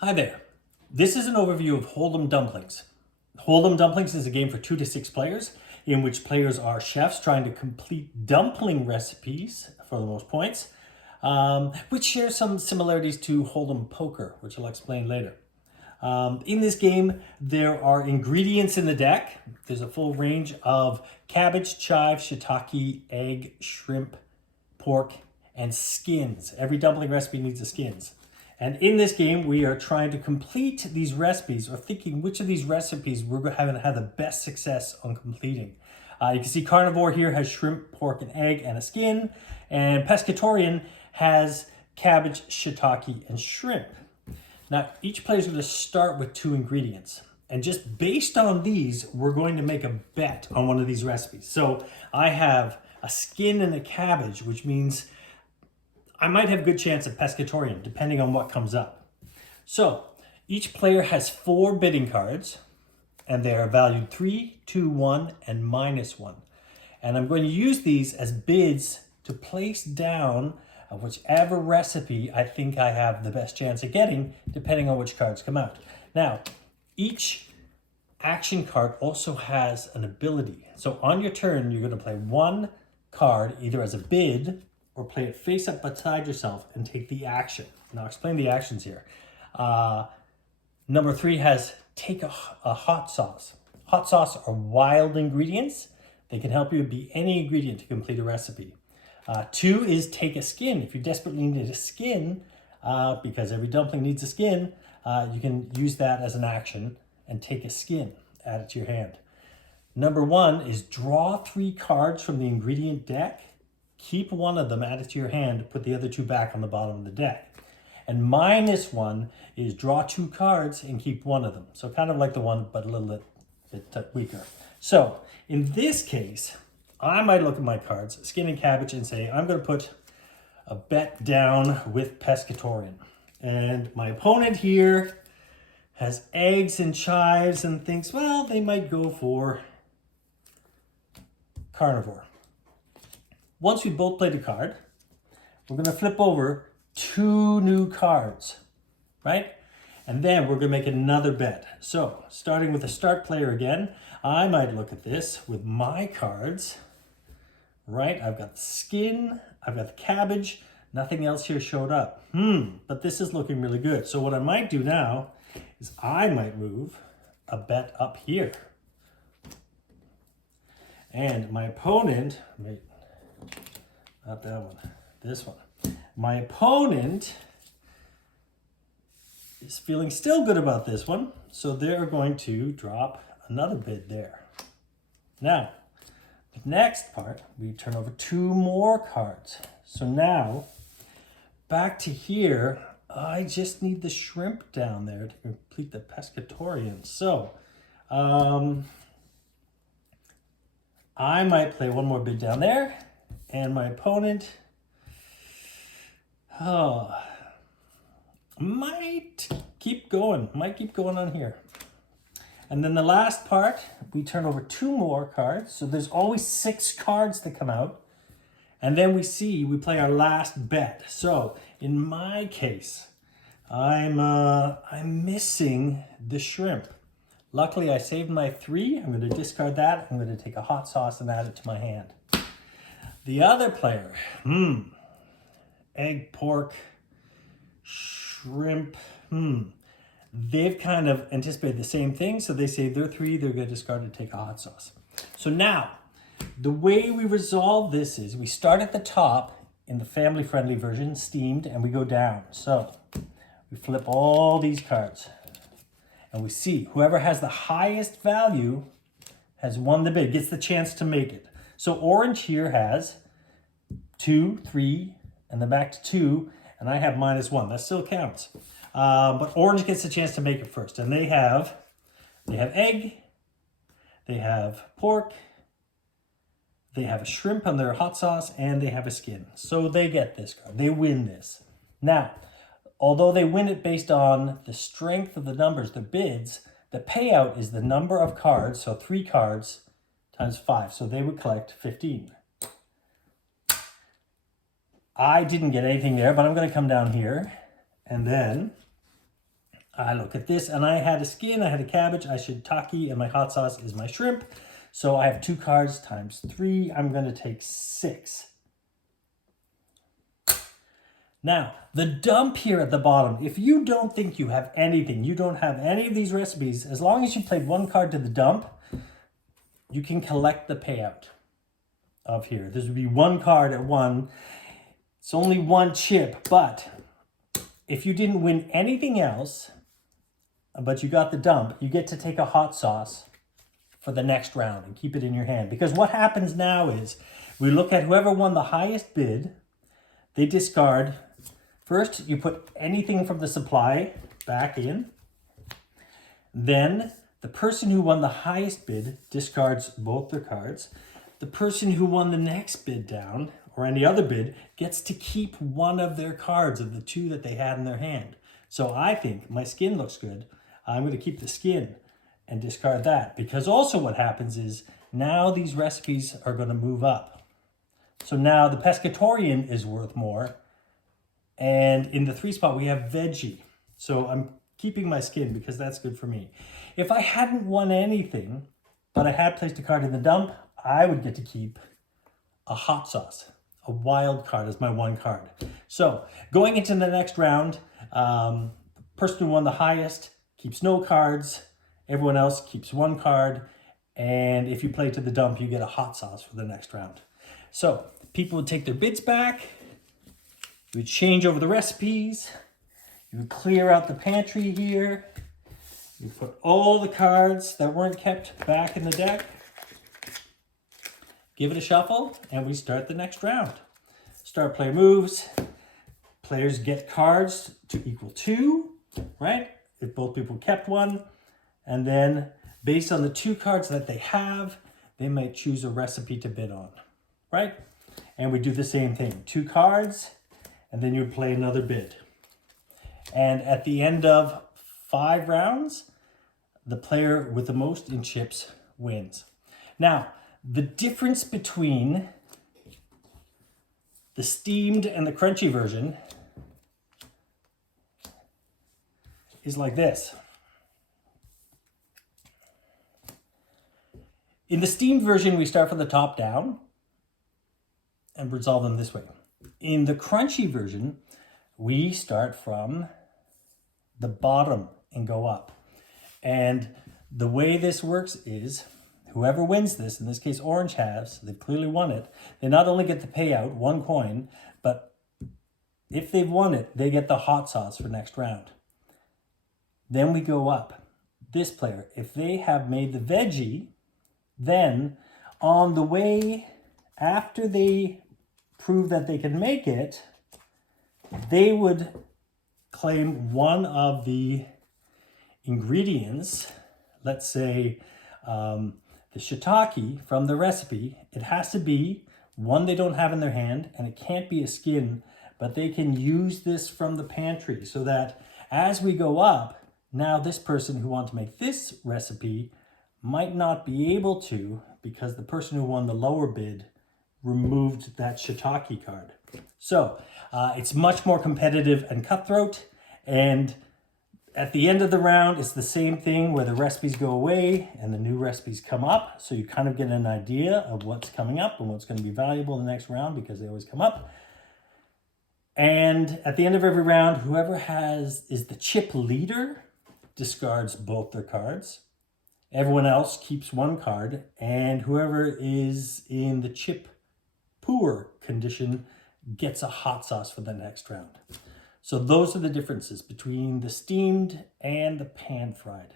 Hi there. This is an overview of Hold'em Dumplings. Hold'em Dumplings is a game for 2 to 6 players in which players are chefs trying to complete dumpling recipes for the most points, which share some similarities to Hold'em Poker, which I'll explain later. In this game, there are ingredients in the deck. There's a full range of cabbage, chive, shiitake, egg, shrimp, pork, and skins. Every dumpling recipe needs the skins. And in this game, we are trying to complete these recipes or thinking which of these recipes we're going to have the best success on completing. You can see carnivore here has shrimp, pork, and egg, and a skin. And pescatarian has cabbage, shiitake, and shrimp. Now, each player is going to start with 2 ingredients. And just based on these, we're going to make a bet on one of these recipes. So I have a skin and a cabbage, which means I might have a good chance at pescatarian, depending on what comes up. So each player has 4 bidding cards, and they are valued 3, 2, 1, and -1. And I'm going to use these as bids to place down whichever recipe I think I have the best chance of getting, depending on which cards come out. Now, each action card also has an ability. So on your turn, you're going to play 1 card either as a bid or play it face up beside yourself and take the action. And I'll explain the actions here. Number 3 has take a hot sauce. Hot sauce are wild ingredients. They can help you be any ingredient to complete a recipe. 2 is take a skin. If you desperately need a skin, because every dumpling needs a skin, you can use that as an action and take a skin, add it to your hand. Number 1 is draw 3 cards from the ingredient deck. Keep one of them, add it to your hand, put the other 2 back on the bottom of the deck. And -1 is draw 2 cards and keep one of them. So kind of like the one, but a little bit weaker. So in this case, I might look at my cards, skin and cabbage, and say, I'm going to put a bet down with pescatarian. And my opponent here has eggs and chives and thinks, well, they might go for carnivore. Once we both played a card, we're going to flip over 2 new cards, right? And then we're going to make another bet. So starting with the start player again, I might look at this with my cards, right? I've got the skin, I've got the cabbage, nothing else here showed up. But this is looking really good. So what I might do now is I might move a bet up here. And my opponent, not that one, this one. My opponent is feeling still good about this one, so they're going to drop another bid there. Now, the next part, we turn over 2 more cards. So now, back to here, I just need the shrimp down there to complete the pescatarian. So, I might play 1 more bid down there, and my opponent, might keep going on here. And then the last part, we turn over 2 more cards. So there's always 6 cards that come out. And then we play our last bet. So in my case, I'm missing the shrimp. Luckily, I saved my 3. I'm going to discard that. I'm going to take a hot sauce and add it to my hand. The other player, egg, pork, shrimp, they've kind of anticipated the same thing. So they save their 3, they're going to discard and take a hot sauce. So now, the way we resolve this is we start at the top in the family-friendly version, steamed, and we go down. So we flip all these cards. And we see whoever has the highest value has won the bid, gets the chance to make it. So orange here has 2, 3, and then back to 2, and I have -1. That still counts. But orange gets the chance to make it first. And they have egg, they have pork, they have a shrimp on their hot sauce, and they have a skin. So they get this card. They win this. Now, although they win it based on the strength of the numbers, the bids, the payout is the number of cards, so 3 cards times 5. So they would collect 15. I didn't get anything there, but I'm going to come down here, and then I look at this and I had a skin, I had a cabbage, I shiitake, and my hot sauce is my shrimp. So I have 2 cards times 3. I'm going to take 6. Now, the dump here at the bottom, if you don't think you have anything, you don't have any of these recipes, as long as you played 1 card to the dump, you can collect the payout of here. This would be 1 card at 1. It's only 1 chip, but if you didn't win anything else, but you got the dump, you get to take a hot sauce for the next round and keep it in your hand. Because what happens now is we look at whoever won the highest bid, they discard. First, you put anything from the supply back in. Then the person who won the highest bid discards both their cards. The person who won the next bid down, or any other bid, gets to keep one of their cards of the 2 that they had in their hand. So I think my skin looks good. I'm going to keep the skin and discard that. Because also what happens is now these recipes are going to move up. So now the pescatorian is worth more. And in the 3 spot, we have veggie. So I'm keeping my skin because that's good for me. If I hadn't won anything, but I had placed a card in the dump, I would get to keep a hot sauce, a wild card as my 1 card. So going into the next round, the person who won the highest keeps no cards. Everyone else keeps 1 card. And if you play to the dump, you get a hot sauce for the next round. So people would take their bids back. You would change over the recipes. You would clear out the pantry here. You put all the cards that weren't kept back in the deck. Give it a shuffle, and we start the next round. Start player moves. Players get cards to equal 2, right? If both people kept 1. And then, based on the 2 cards that they have, they might choose a recipe to bid on, right? And we do the same thing. 2 cards, and then you would play another bid. And at the end of 5 rounds, the player with the most in chips wins. Now, the difference between the steamed and the crunchy version is like this. In the steamed version, we start from the top down and resolve them this way. In the crunchy version, we start from the bottom and go up. And the way this works is whoever wins this, in this case Orange has, they've clearly won it, they not only get the payout, 1 coin, but if they've won it, they get the hot sauce for next round. Then we go up. This player, if they have made the veggie, then on the way, after they prove that they can make it, they would claim one of the ingredients, let's say the shiitake from the recipe. It has to be one they don't have in their hand, and it can't be a skin, but they can use this from the pantry so that as we go up, now this person who wants to make this recipe might not be able to because the person who won the lower bid removed that shiitake card. So it's much more competitive and cutthroat. And at the end of the round, it's the same thing where the recipes go away and the new recipes come up. So you kind of get an idea of what's coming up and what's going to be valuable in the next round because they always come up. And at the end of every round, whoever is the chip leader discards both their cards. Everyone else keeps 1 card, and whoever is in the chip poor condition gets a hot sauce for the next round. So those are the differences between the steamed and the pan-fried.